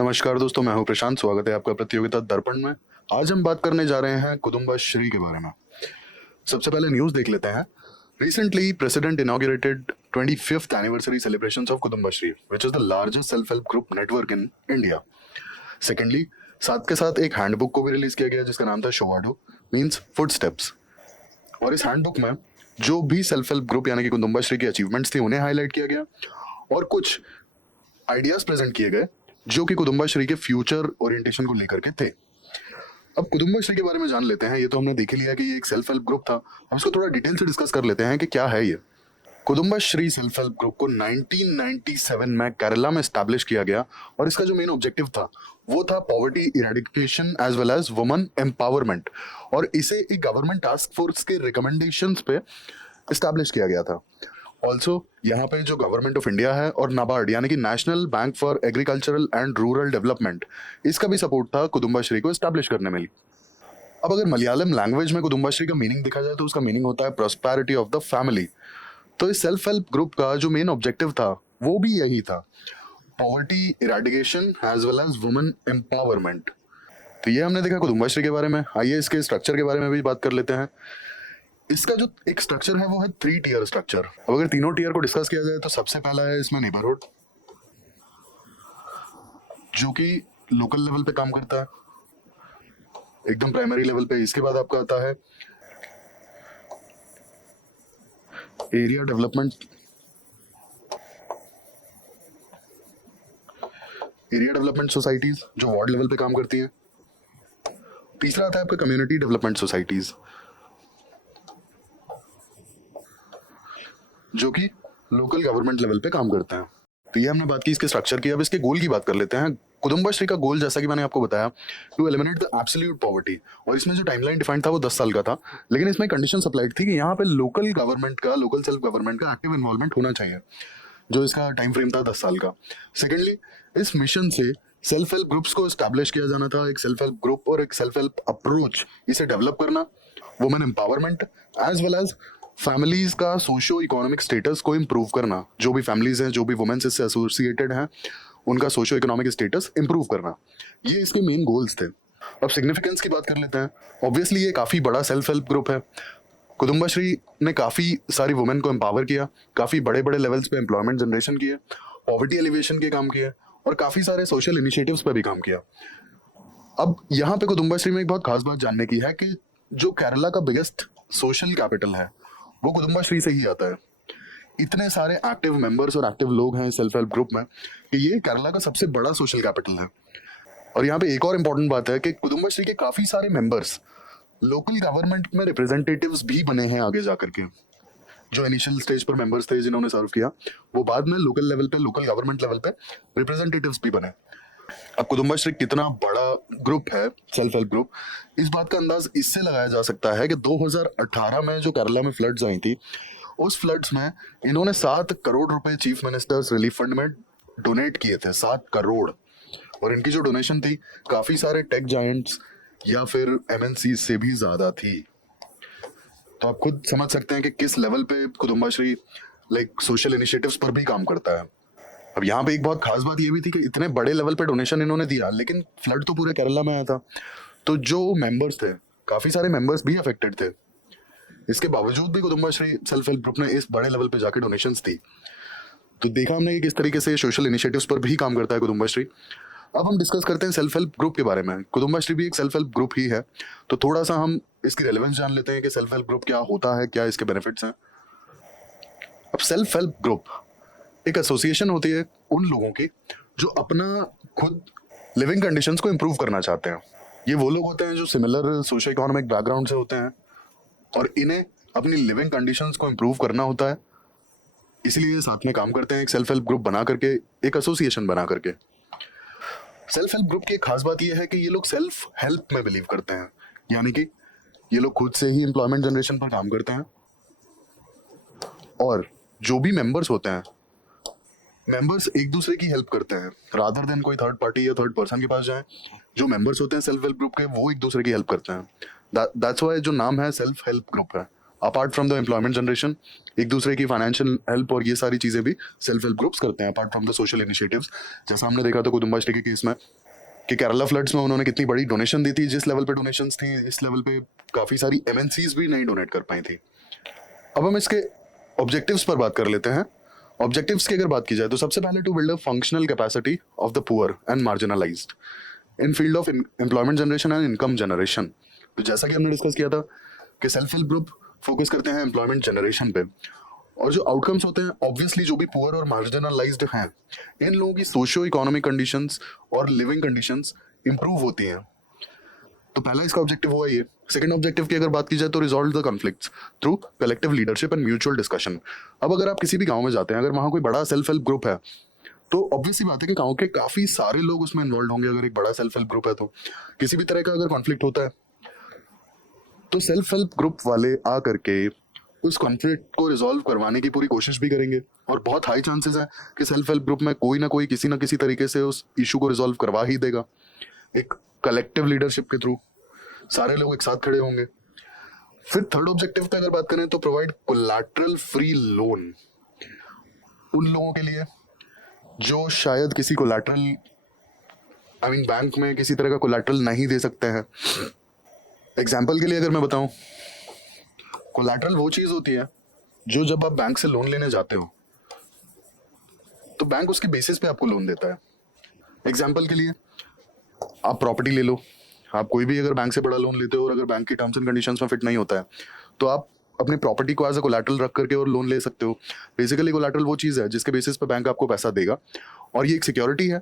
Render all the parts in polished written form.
नमस्कार दोस्तों, मैं हूं प्रशांत। स्वागत है आपका प्रतियोगिता दर्पण में। आज हम बात करने जा रहे हैं कुदुम्बश्री के बारे में। सबसे पहले न्यूज देख लेते हैं। Recently, President inaugurated 25th anniversary celebrations of Kudumbashree, which is the largest self-help group network in India. Secondly, साथ के साथ एक हैंडबुक को भी रिलीज किया गया जिसका नाम था शोवाडो, मीन्स फुटस्टेप्स। और इस हैंडबुक में जो भी सेल्फ हेल्प ग्रुप यानी कि कुदुम्बश्री की अचीवमेंट्स थी उन्हें हाईलाइट किया गया और कुछ आइडियाज प्रेजेंट किए गए जो कि कुदुम्बश्री के फ्यूचर ओरिएंटेशन को लेकर के थे। अब कुदुम्बश्री के बारे में जान लेते हैं। ये तो हमने देख ही लिया कि ये एक सेल्फ हेल्प ग्रुप था। हम इसको थोड़ा डिटेल से डिस्कस कर लेते हैं कि क्या है ये। कुदुम्बश्री सेल्फ हेल्प ग्रुप को 1997 में केरला में एस्टैब्लिश किया गया और इसका जो मेन ऑब्जेक्टिव था वो था poverty eradication as well as women empowerment, और इसे एक गवर्नमेंट टास्क फोर्स के रिकमेंडेशंस पे एस्टैब्लिश किया गया था। ऑल्सो यहाँ पे जो गवर्नमेंट ऑफ इंडिया है और नाबार्ड यानी कि national bank for agricultural and rural development, इसका भी सपोर्ट था कुदुम्बश्री को एस्टैब्लिश करने में। अब अगर मलयालम लैंग्वेज में कुदुम्बश्री का मीनिंग देखा जाए तो उसका मीनिंग होता है प्रॉस्पेरिटी ऑफ द फैमिली। तो इस सेल्फ हेल्प ग्रुप का जो मेन ऑब्जेक्टिव था वो भी यही था, poverty eradication as well as women empowerment. तो ये हमने देखा कुदुम्बश्री के बारे में। आइए इसके स्ट्रक्चर के बारे में भी बात कर लेते हैं। इसका जो एक स्ट्रक्चर है वो है 3 टियर स्ट्रक्चर। अब अगर तीनों टियर को डिस्कस किया जाए तो सबसे पहला है इसमें नेबरहुड, जो कि लोकल लेवल पे काम करता है, एकदम प्राइमरी लेवल पे। इसके बाद आपका आता है एरिया डेवलपमेंट, सोसाइटीज जो वार्ड लेवल पे काम करती हैं। तीसरा आता है आपका कम्युनिटी डेवलपमेंट सोसाइटीज, जो कि लोकल गवर्नमेंट लेवल पे काम करते हैं। तो ये हमने बात की इसके स्ट्रक्चर की। अब इसके गोल की बात कर लेते हैं। कुदुम्बश्री का गोल, जैसा कि मैंने आपको बताया, to eliminate the absolute poverty, और इसमें जो टाइमलाइन डिफाइंड था वो 10 साल का था, लेकिन इसमें कंडीशन अप्लाइड थी कि यहाँ पे लोकल गवर्नमेंट का, लोकल सेल्फ गवर्नमेंट का एक्टिव इन्वॉल्वमेंट होना चाहिए, जो इसका टाइम फ्रेम था 10 साल का। सेकेंडली, इस मिशन से सेल्फ हेल्प ग्रुप्स को एस्टैब्लिश किया जाना था, एक सेल्फ हेल्प ग्रुप और एक सेल्फ हेल्प अप्रोच इसे डेवलप करना, women empowerment as well as families का सोशियो इकोनॉमिक स्टेटस को इम्प्रूव करना। जो भी फैमिलीज हैं, जो भी वुमेन्स इससे एसोसिएटेड हैं, उनका सोशियो इकोनॉमिक स्टेटस इंप्रूव करना, ये इसके मेन गोल्स थे। अब सिग्निफिकेंस की बात कर लेते हैं। ऑब्वियसली ये काफ़ी बड़ा सेल्फ हेल्प ग्रुप है। कुदुम्बश्री ने काफ़ी सारी वुमेन को एम्पावर किया, काफ़ी बड़े बड़े लेवल्स पे एम्प्लॉयमेंट जनरेशन किए, पॉवर्टी एलिवेशन के काम किए और काफ़ी सारे सोशल इनिशिएटिव्स पे भी काम किया। अब यहाँ पे कुदुम्बश्री में एक बहुत खास बात जानने की है कि जो केरला का बिगेस्ट सोशल कैपिटल है वो कुदुम्बश्री से ही आता है। इतने सारे एक्टिव मेंबर्स और एक्टिव लोग हैं सेल्फ हेल्प ग्रुप में कि ये केरला का सबसे बड़ा सोशल कैपिटल है। और यहाँ पे एक और इम्पोर्टेंट बात है कि कुदुम्बश्री के काफ़ी सारे मेंबर्स लोकल गवर्नमेंट में रिप्रेजेंटेटिव्स भी बने हैं आगे जाकर के। जो इनिशियल स्टेज पर मेंबर्स थे जिन्होंने सर्व किया, वो बाद में लोकल लेवल पे, लोकल गवर्नमेंट लेवल पे रिप्रेजेंटेटिव्स भी बने। अब कुदुम्बश्री कितना बड़ा ग्रुप है, सेल्फ हेल्प ग्रुप, इस बात का अंदाज इससे लगाया जा सकता है कि 2018 में जो केरला में फ्लड्स आई थी, उस फ्लड्स में इन्होंने 7 करोड़ रुपए चीफ मिनिस्टर्स रिलीफ फंड में डोनेट किए थे। 7 करोड़। और इनकी जो डोनेशन थी काफी सारे टेक जायंट्स या फिर एमएनसी से भी ज्यादा थी। तो आप खुद समझ सकते हैं कि किस लेवल पे कुदुम्बश्री सोशल इनिशिएटिव्स पर भी काम करता है। अब यहाँ पे एक बहुत खास बात ये भी थी कि इतने बड़े लेवल पे डोनेशन इन्होंने दिया, लेकिन फ्लड तो पूरे केरला में आया था, तो जो मेंबर्स थे, काफी सारे मेंबर्स भी अफेक्टेड थे। इसके बावजूद भी कुदुम्बश्री सेल्फ हेल्प ग्रुप ने इस बड़े लेवल पे जाके डोनेशंस दी। तो देखा हमने कि किस तरीके से सोशल इनिशिएटिव्स पर भी काम करता है कुदुम्बश्री। अब हम डिस्कस करते हैं सेल्फ हेल्प ग्रुप के बारे में। कुदुम्बश्री भी एक सेल्फ हेल्प ग्रुप ही है, तो थोड़ा सा हम इसकी रेलेवेंस जान लेते हैं कि सेल्फ हेल्प ग्रुप क्या होता है, क्या इसके बेनिफिट्स हैं। अब सेल्फ हेल्प ग्रुप एक एसोसिएशन होती है उन लोगों की जो अपना खुद लिविंग कंडीशंस को इम्प्रूव करना चाहते हैं। ये वो लोग होते हैं जो सिमिलर सोशो इकोनॉमिक बैकग्राउंड से होते हैं और इन्हें अपनी लिविंग कंडीशंस को इम्प्रूव करना होता है, इसलिए ये साथ में काम करते हैं एक सेल्फ हेल्प ग्रुप बना करके, एक एसोसिएशन बना करके। सेल्फ हेल्प ग्रुप की एक खास बात यह है कि ये लोग सेल्फ हेल्प में बिलीव करते हैं, यानी कि ये लोग खुद से ही एम्प्लॉयमेंट जनरेशन पर काम करते हैं और जो भी मेंबर्स होते हैं, मेंबर्स एक दूसरे की हेल्प करते हैं रादर देन कोई थर्ड पार्टी या थर्ड पर्सन के पास जाए। जो मेंबर्स होते हैं सेल्फ हेल्प ग्रुप के, वो एक दूसरे की हेल्प करते हैं। दैट्स व्हाई जो नाम है सेल्फ हेल्प ग्रुप है, apart from the employment generation, एक दूसरे की फाइनेंशियल हेल्प और ये सारी चीज़ें भी सेल्फ हेल्प ग्रुप्स करते हैं, apart from the social initiatives. जैसा हमने देखा था कुदुम्बाश्री के केस में कि केरला फ्लड्स में उन्होंने कितनी बड़ी डोनेशन दी थी, जिस लेवल पे डोनेशंस थी इस लेवल पे काफ़ी सारी एमएनसीज भी नहीं डोनेट कर पाई थी। अब हम इसके ऑब्जेक्टिव्स पर बात कर लेते हैं। ऑब्जेक्टिव्स की अगर बात की जाए तो सबसे पहले to build a functional capacity of the poor and marginalised in field of employment generation and income generation. तो जैसा कि हमने डिस्कस किया था कि सेल्फ हेल्प ग्रुप फोकस करते हैं एम्प्लॉयमेंट जनरेशन पे, और जो आउटकम्स होते हैं ऑब्वियसली जो भी पुअर और मार्जिनलाइज्ड हैं इन लोगों की सोशियो इकोनॉमिक कंडीशंस और लिविंग कंडीशंस इंप्रूव होती हैं। तो पहला इसका ऑब्जेक्टिव हुआ ये। सेकंड ऑब्जेक्टिव की अगर बात की जाए तो resolve the conflicts through collective leadership and mutual discussion. अब अगर आप किसी भी गांव में जाते हैं, अगर वहां कोई बड़ा सेल्फ हेल्प ग्रुप है तो ऑब्वियसली बात है कि गांव के काफी सारे लोग उसमें इन्वॉल्व होंगे। अगर एक बड़ा सेल्फ हेल्प ग्रुप है तो किसी भी तरह का अगर कॉन्फ्लिक्ट होता है तो सेल्फ हेल्प ग्रुप वाले आ करके उस कॉन्फ्लिक्ट को रिजॉल्व करवाने की पूरी कोशिश भी करेंगे, और बहुत हाई चांसेस है कि सेल्फ हेल्प ग्रुप में कोई ना कोई किसी ना किसी तरीके से उस इशू को रिजॉल्व करवा ही देगा। एक कलेक्टिव लीडरशिप के थ्रू सारे लोग एक साथ खड़े होंगे। फिर थर्ड ऑब्जेक्टिव पे अगर बात करें तो प्रोवाइड कोलैटरल फ्री लोन उन लोगों के लिए जो शायद किसी कोलैटरल बैंक में किसी तरह का कोलैटरल नहीं दे सकते हैं। एग्जाम्पल के लिए अगर मैं बताऊं, कोलैटरल वो चीज होती है जो जब आप बैंक से लोन लेने जाते हो तो बैंक उसके बेसिस पे आपको लोन देता है। एग्जाम्पल के लिए आप प्रॉपर्टी ले लो, आप कोई भी अगर बैंक से बड़ा लोन लेते हो और अगर बैंक की टर्म्स एंड कंडीशंस में फिट नहीं होता है तो आप अपनी प्रॉपर्टी को एज अ कोलैटरल रख करके और लोन ले सकते हो। बेसिकली कोलैटरल वो चीज़ है जिसके बेसिस पे बैंक आपको पैसा देगा, और ये एक सिक्योरिटी है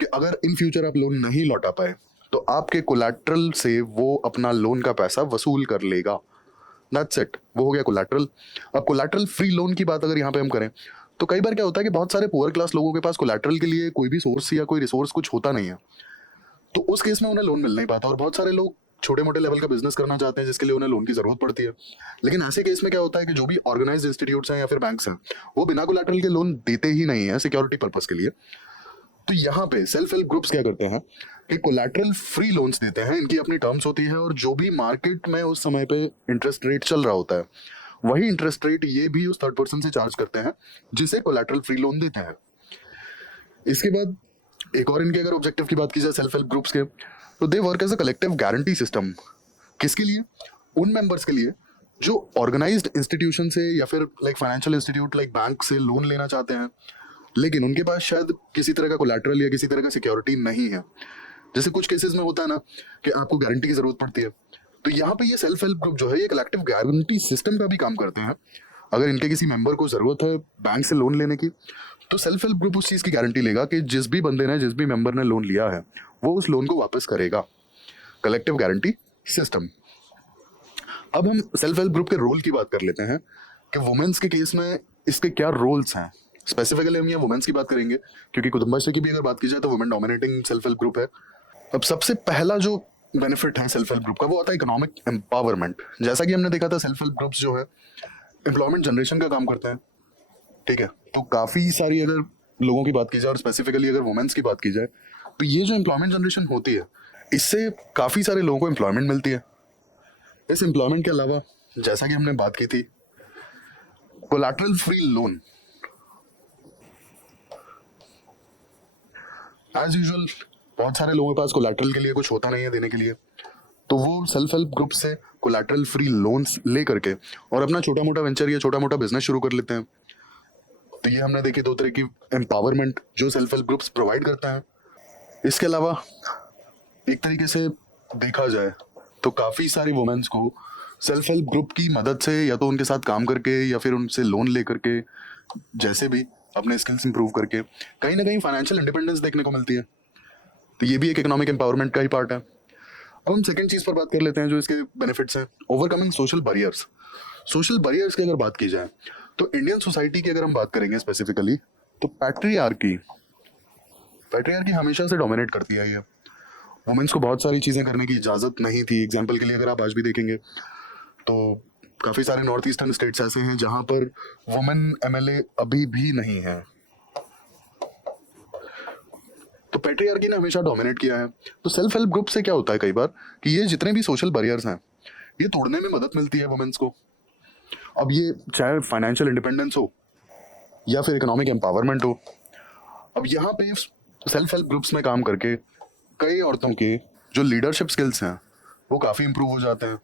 कि अगर इन फ्यूचर आप लोन नहीं लौटा पाए तो आपके कोलैटरल से वो अपना लोन का पैसा वसूल कर लेगा। दैट्स इट, वो हो गया कोलैटरल। अब कोलैटरल फ्री लोन की बात अगर यहाँ पे हम करें तो कई बार क्या होता है कि बहुत सारे पुअर क्लास लोगों के पास कोलैटरल के लिए कोई भी सोर्स या कोई रिसोर्स कुछ होता नहीं है, तो उस केस में उन्हें लोन मिल नहीं पाता। और बहुत सारे लोग छोटे मोटे लेवल का बिजनेस करना चाहते हैं जिसके लिए उन्हें लोन की जरूरत पड़ती है। लेकिन ऐसे केस में क्या होता है कि जो भी ऑर्गेनाइज्ड इंस्टीट्यूट्स हैं या फिर बैंक्स हैं वो बिना कोलैटरल के लोन देते ही नहीं है सिक्योरिटी पर्पस के लिए। तो यहाँ पे सेल्फ हेल्प ग्रुप्स क्या करते हैं कि कोलैटरल फ्री लोन्स देते हैं। इनकी अपनी टर्म्स होती है और जो भी मार्केट में उस समय पे इंटरेस्ट रेट चल रहा होता है वही इंटरेस्ट रेट ये भी उस थर्ड पर्सन से चार्ज करते हैं जिसे कोलैटरल फ्री लोन देते हैं। इसके बाद एक और इनके अगर ऑब्जेक्टिव की बात की जाए सेल्फ हेल्प ग्रुप्स के, तो they work as a collective guarantee system. किसके लिए? उन मेंबर्स के लिए जो ऑर्गेनाइज्ड इंस्टीट्यूशन से या फिर like financial institute like bank से लोन लेना चाहते हैं लेकिन उनके पास शायद किसी तरह का कोलैटरल या किसी तरह का सिक्योरिटी नहीं है। जैसे कुछ केसेस में होता है ना कि आपको गारंटी की जरूरत पड़ती है, तो यहाँ पे ये सेल्फ हेल्प ग्रुप जो है ये कलेक्टिव गारंटी सिस्टम का भी काम करते हैं। अगर इनके किसी मेंबर को जरूरत है बैंक से लोन लेने की तो सेल्फ हेल्प ग्रुप उस चीज की गारंटी लेगा कि जिस भी बंदे ने जिस भी मेंबर ने लोन लिया है वो उस लोन को वापस करेगा। Collective guarantee system. अब हम सेल्फ हेल्प ग्रुप के रोल की बात कर लेते हैं कि वुमेन्स के केस में इसके क्या रोल्स हैं। स्पेसिफिकली हम ये वुमेन्स की बात करेंगे क्योंकि कुदुम्बाश्री की भी अगर बात की जाए तो women dominating self help group है। अब सबसे पहला जो बेनिफिट है सेल्फ हेल्प ग्रुप का वो आता है इकोनॉमिक एम्पावरमेंट। जैसा कि हमने देखा था सेल्फ हेल्प ग्रुप्स जो है एम्प्लॉयमेंट जनरेशन का काम करते हैं, ठीक है। तो काफी सारी अगर लोगों की बात की जाए और स्पेसिफिकली अगर वुमेन्स की बात की जाए तो ये जो एम्प्लॉयमेंट जनरेशन होती है इससे काफी सारे लोगों को एम्प्लॉयमेंट मिलती है। इस एम्प्लॉयमेंट के अलावा जैसा कि हमने बात की थी collateral free loan, as usual बहुत सारे लोगों के पास कोलैटरल के लिए कुछ होता नहीं है देने के लिए, तो वो सेल्फ हेल्प ग्रुप से कोलैटरल फ्री लोन्स ले करके और अपना छोटा मोटा वेंचर या छोटा मोटा बिजनेस शुरू कर लेते हैं। तो ये हमने देखी दो तरह की एम्पावरमेंट जो सेल्फ हेल्प ग्रुप्स प्रोवाइड करते हैं। इसके अलावा एक तरीके से देखा जाए तो काफ़ी सारी वुमेन्स को सेल्फ हेल्प ग्रुप की मदद से या तो उनके साथ काम करके या फिर उनसे लोन ले करके जैसे भी अपने स्किल्स इंप्रूव करके कहीं ना कहीं फाइनेंशियल इंडिपेंडेंस देखने को मिलती है। तो ये भी एक इकोनॉमिक एम्पावरमेंट का ही पार्ट है। अब हम सेकंड चीज़ पर बात कर लेते हैं जो इसके बेनिफिट्स हैं, overcoming social barriers. Social barriers की अगर बात की जाए तो इंडियन सोसाइटी की अगर हम बात करेंगे स्पेसिफिकली तो पैट्रियार्की हमेशा से डोमिनेट करती है। ये वुमेन्स को बहुत सारी चीज़ें करने की इजाज़त नहीं थी। एग्जाम्पल के लिए अगर आप आज भी देखेंगे तो काफ़ी सारे नॉर्थ ईस्टर्न स्टेट्स ऐसे हैं जहाँ पर वुमेन एमएलए अभी भी नहीं है। तो पैट्रियार्की ने हमेशा डोमिनेट किया है। तो सेल्फ हेल्प ग्रुप से क्या होता है कई बार कि ये जितने भी सोशल बैरियर्स हैं ये तोड़ने में मदद मिलती है वुमेन्स को। अब ये चाहे फाइनेंशियल इंडिपेंडेंस हो या फिर इकोनॉमिक एम्पावरमेंट हो, अब यहाँ पे सेल्फ हेल्प ग्रुप्स में काम करके कई औरतों के जो लीडरशिप स्किल्स हैं वो काफ़ी इंप्रूव हो जाते हैं।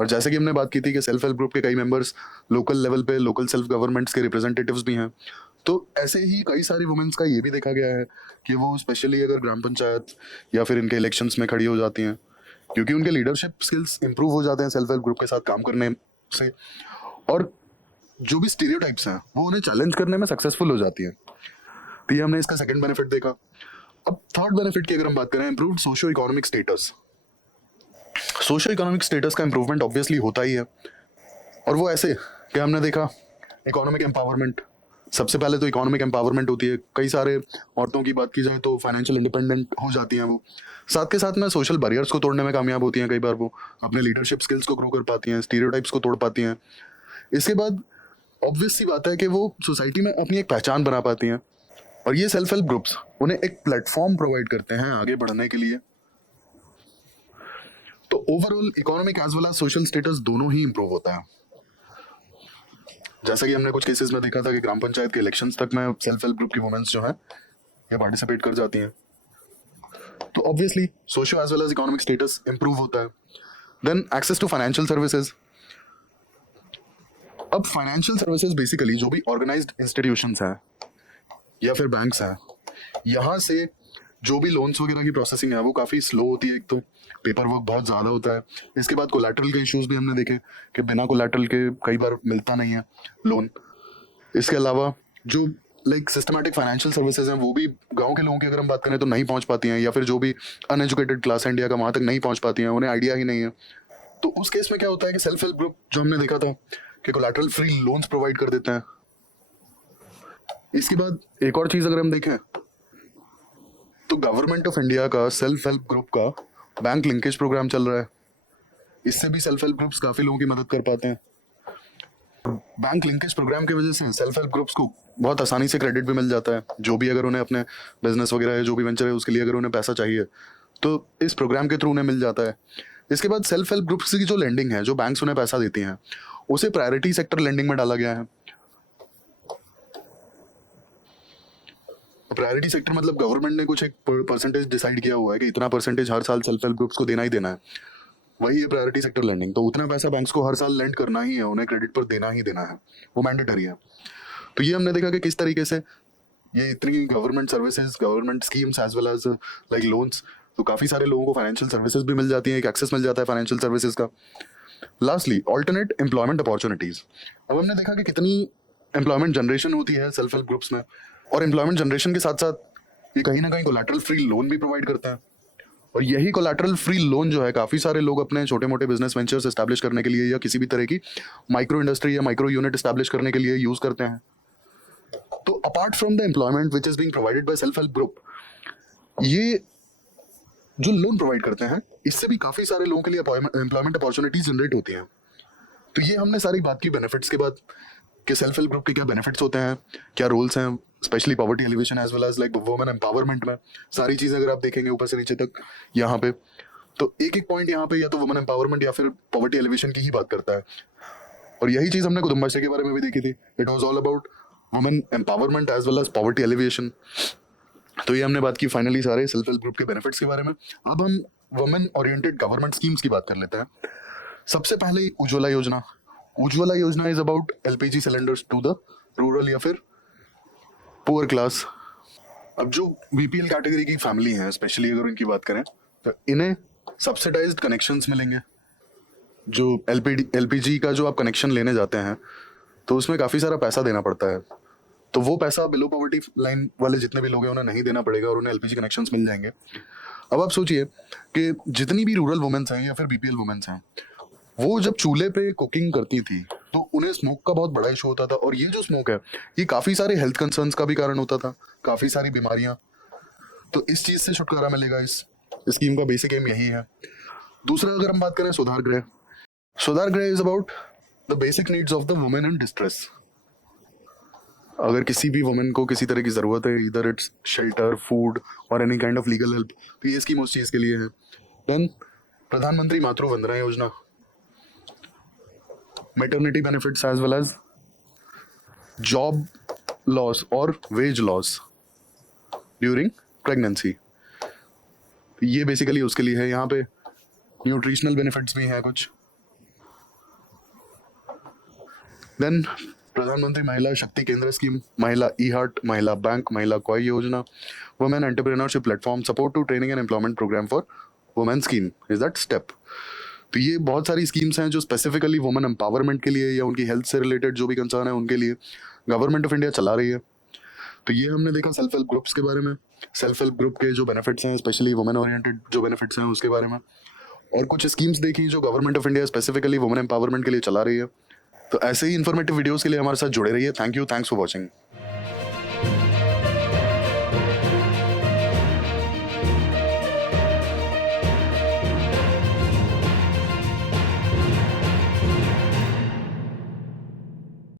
और जैसे कि हमने बात की थी कि सेल्फ हेल्प ग्रुप के कई मेंबर्स लोकल लेवल पे लोकल सेल्फ गवर्नमेंट्स के रिप्रेजेंटेटिव्स भी हैं, तो ऐसे ही कई सारी वुमेन्स का ये भी देखा गया है कि वो स्पेशली अगर ग्राम पंचायत या फिर इनके इलेक्शंस में खड़ी हो जाती हैं, क्योंकि उनके लीडरशिप स्किल्स इंप्रूव हो जाते हैं सेल्फ हेल्प ग्रुप के साथ काम करने से, और जो भी स्टीरियोटाइप्स हैं वो उन्हें चैलेंज करने में सक्सेसफुल हो जाती है। तो ये हमने इसका सेकंड बेनिफिट देखा। अब थर्ड बेनिफिट की अगर हम बात करें, improved socio economic status. Socio economic status का इंप्रूवमेंट ऑब्वियसली होता ही है, और वो ऐसे कि हमने देखा इकोनॉमिक एम्पावरमेंट। सबसे पहले तो इकोनॉमिक एम्पावरमेंट होती है, कई सारे औरतों की बात की जाए तो फाइनेंशियल इंडिपेंडेंट हो जाती हैं वो, साथ के साथ में सोशल बैरियर्स को तोड़ने में कामयाब होती हैं, कई बार वो अपने लीडरशिप स्किल्स को ग्रो कर पाती हैं, स्टीरियोटाइप्स को तोड़ पाती हैं। इसके बाद ऑब्वियस सी बात है कि वो सोसाइटी में अपनी एक पहचान बना पाती हैं, और ये सेल्फ हेल्प ग्रुप्स उन्हें एक प्लेटफॉर्म प्रोवाइड करते हैं आगे बढ़ने के लिए। तो overall economic as well as social status दोनों ही इंप्रूव होता है। जैसा कि हमने कुछ केसेस में देखा था कि ग्राम पंचायत के इलेक्शंस तक में सेल्फ हेल्प ग्रुप की वुमेन्स जो है ये पार्टिसिपेट कर जाती हैं, तो obviously social as well as economic status improve होता है। Then access to financial services. अब फाइनेंशियल सर्विसेज बेसिकली जो भी ऑर्गेनाइज्ड इंस्टीट्यूशंस हैं या फिर बैंक्स हैं, यहाँ से जो भी लोन्स वगैरह की प्रोसेसिंग है वो काफ़ी स्लो होती है, एक तो पेपर वर्क बहुत ज़्यादा होता है। इसके बाद कोलैटरल के इश्यूज भी हमने देखे कि बिना कोलैटरल के कई बार मिलता नहीं है लोन। इसके अलावा जो लाइक सिस्टमैटिक फाइनेंशियल सर्विसेज हैं वो भी गांव के लोगों की अगर हम बात करें तो नहीं पहुंच पाती हैं, या फिर जो भी अनएजुकेटेड क्लास है इंडिया का वहाँ तक नहीं पहुंच पाती हैं, उन्हें आइडिया ही नहीं है। तो उस केस में क्या होता है कि सेल्फ हेल्प ग्रुप जो हमने देखा था कि कोलैटरल फ्री लोन्स प्रोवाइड कर देते हैं। इसके बाद एक और चीज़ अगर हम देखें तो गवर्नमेंट ऑफ इंडिया का सेल्फ हेल्प ग्रुप का बैंक लिंकेज प्रोग्राम चल रहा है। इससे भी सेल्फ हेल्प ग्रुप्स काफ़ी लोगों की मदद कर पाते हैं। बैंक लिंकेज प्रोग्राम की वजह से सेल्फ हेल्प ग्रुप्स को बहुत आसानी से क्रेडिट भी मिल जाता है, जो भी अगर उन्हें अपने बिजनेस वगैरह है जो भी वेंचर है उसके लिए अगर उन्हें पैसा चाहिए तो इस प्रोग्राम के थ्रू उन्हें मिल जाता है। इसके बाद सेल्फ हेल्प ग्रुप्स की जो लेंडिंग है, जो बैंक्स उन्हें पैसा देती हैं, उसे प्रायोरिटी सेक्टर लेंडिंग में डाला गया है। प्रायोरिटी सेक्टर मतलब गवर्नमेंट ने कुछ एक परसेंटेज डिसाइड किया हुआ है कि इतना परसेंटेज हर साल सेल्फ हेल्प ग्रुप्स को देना ही देना है, वही है प्रायोरिटी सेक्टर लेंडिंग। तो उतना पैसा बैंक्स को हर साल लेंड करना ही है, उन्हें क्रेडिट पर देना ही देना है, वो मैंडेटरी है। तो ये हमने देखा कि किस तरीके से ये इतनी government services, government schemes as well as like loans, तो काफ़ी सारे लोगों को फाइनेंशियल सर्विसेज भी मिल जाती हैं, एक एक्सेस मिल जाता है फाइनेंशियल सर्विसेज का। Lastly alternate employment opportunities. अब हमने देखा कि कितनी एम्प्लॉयमेंट जनरेशन होती है सेल्फ हेल्प ग्रुप्स में, और एम्प्लॉयमेंट जनरेशन के साथ साथ ये कहीं ना कहीं कोलैटरल फ्री लोन भी प्रोवाइड करते हैं। और यही कोलैटरल फ्री लोन जो है काफ़ी सारे लोग अपने छोटे मोटे बिजनेस वेंचर्स एस्टैब्लिश करने के लिए या किसी भी तरह की माइक्रो इंडस्ट्री या माइक्रो यूनिट एस्टैब्लिश करने के लिए यूज़ करते हैं। तो apart from the employment which is being provided by self help group, ये जो लोन प्रोवाइड करते हैं इससे भी काफ़ी सारे लोगों के लिए एम्प्लॉयमेंट अपॉर्चुनिटीज जनरेट होती हैं। तो ये हमने सारी बात की बेनिफिट्स के बाद कि सेल्फ हेल्प ग्रुप के क्या बेनिफिट्स होते हैं, क्या रोल्स हैं, specially poverty alleviation as well as like women empowerment में। सारी चीज़ें अगर आप देखेंगे ऊपर से नीचे तक यहाँ पे, तो एक एक पॉइंट यहाँ पे या तो वुमेन एम्पावरमेंट या फिर पॉवर्टी एलिवेशन की ही बात करता है। और यही चीज़ हमने कुदुम्बाश्री के बारे में भी देखी थी, it was all about women empowerment as well as poverty alleviation. तो ये हमने बात की फाइनली सारे सेल्फ हेल्प ग्रुप के बेनिफिट्स के बारे में। अब हम वुमेन ओरिएंटेड गवर्नमेंट स्कीम्स की बात कर लेते हैं। सबसे पहले Ujjwala Yojana. Ujjwala Yojana is about LPG cylinders to the rural या फिर पुअर क्लास। अब जो बीपीएल कैटेगरी की फैमिली है, स्पेशली अगर उनकी बात करें तो इन्हें सब्सिडाइज्ड कनेक्शंस मिलेंगे। जो एलपीजी का जो आप कनेक्शन लेने जाते हैं तो उसमें काफ़ी सारा पैसा देना पड़ता है, तो वो पैसा बिलो पॉवर्टी लाइन वाले जितने भी लोग हैं उन्हें नहीं देना पड़ेगा और उन्हें एलपीजी कनेक्शंस मिल जाएंगे। अब आप सोचिए कि जितनी भी रूरल वुमेन्स हैं या फिर बीपीएल वुमेन्स हैं, वो जब चूल्हे पे कुकिंग करती थी तो उन्हें स्मोक का बहुत बड़ा इशू होता था, और ये जो स्मोक है ये काफ़ी सारे हेल्थ कंसर्न्स का भी कारण होता था, काफ़ी सारी बीमारियां। तो इस चीज़ से छुटकारा मिलेगा, इस स्कीम का बेसिक एम यही है। दूसरा अगर हम बात करें सुधार गृह। सुधार गृह is about the basic needs of the women in distress. अगर किसी भी वुमेन को किसी तरह की ज़रूरत है, इधर इट्स शेल्टर, फूड और any kind of legal help, तो ये स्कीम उस चीज़ के लिए है। देन प्रधानमंत्री मातृ Vandana Yojana. maternity benefits as well as job loss और wage loss during pregnancy. ये बेसिकली उसके लिए है. यहाँ पे न्यूट्रिशनल बेनिफिट्स भी हैं कुछ. देन प्रधानमंत्री महिला शक्ति केंद्र स्कीम, महिला ई-हार्ट, महिला bank, Mahila coir Yojana, women entrepreneurship platform, support to training and employment programme for women scheme is that step. तो ये बहुत सारी स्कीम्स हैं जो स्पेसिफिकली वुमेन एम्पावरमेंट के लिए या उनकी हेल्थ से रिलेटेड जो भी कंसर्न है उनके लिए गवर्नमेंट ऑफ इंडिया चला रही है. तो ये हमने देखा सेल्फ हेल्प ग्रुप्स के बारे में, सेल्फ हेल्प ग्रुप के जो बेनिफिट्स हैं, स्पेशली वुमेन ओरिएंटेड जो बेनिफिट्स हैं उसके बारे में, और कुछ स्कीम्स देखी जो government of India specifically women empowerment के लिए चला रही है. तो ऐसे ही इन्फॉर्मेटिव वीडियोस के लिए हमारे साथ जुड़े रहिए. Thank you, thanks for watching.